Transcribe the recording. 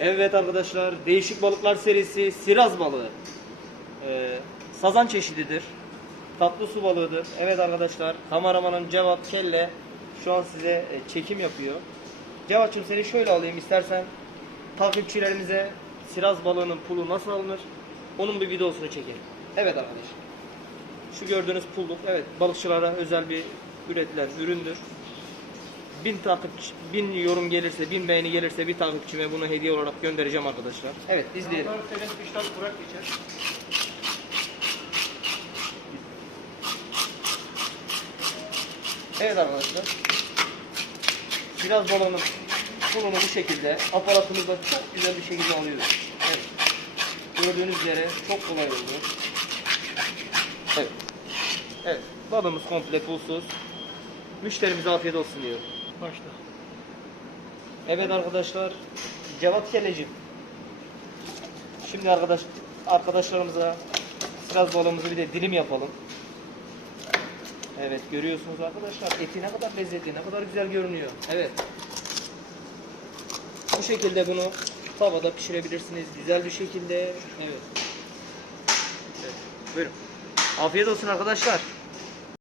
Evet arkadaşlar, değişik balıklar serisi siraz balığı. Ee, sazan çeşididir. Tatlı su balığıdır. Evet arkadaşlar, kameramanım Cevat Kelle şu an size e, çekim yapıyor. Cevat'cığım seni şöyle alayım istersen takipçilerimize siraz balığının pulu nasıl alınır? Onun bir videosunu çekelim. Evet arkadaşlar. Şu gördüğünüz pulluk, evet balıkçılara özel bir üretilen üründür. Bin takipçi, bin yorum gelirse, bin beğeni gelirse bir takipçime bunu hediye olarak göndereceğim arkadaşlar. Evet izleyelim. Evet arkadaşlar. Biraz balonun pulunu bu şekilde aparatımızda çok güzel bir şekilde alıyoruz. Evet. Gördüğünüz yere çok kolay oldu. Evet. Evet. Balığımız komple pulsuz. Müşterimize afiyet olsun diyor. Başla. Evet arkadaşlar, Cevat Keleci. Şimdi arkadaş arkadaşlarımıza biraz balığımızı bir de dilim yapalım. Evet görüyorsunuz arkadaşlar eti ne kadar lezzetli, ne kadar güzel görünüyor. Evet. Bu şekilde bunu tavada pişirebilirsiniz güzel bir şekilde. Evet. Evet. Buyurun. Afiyet olsun arkadaşlar.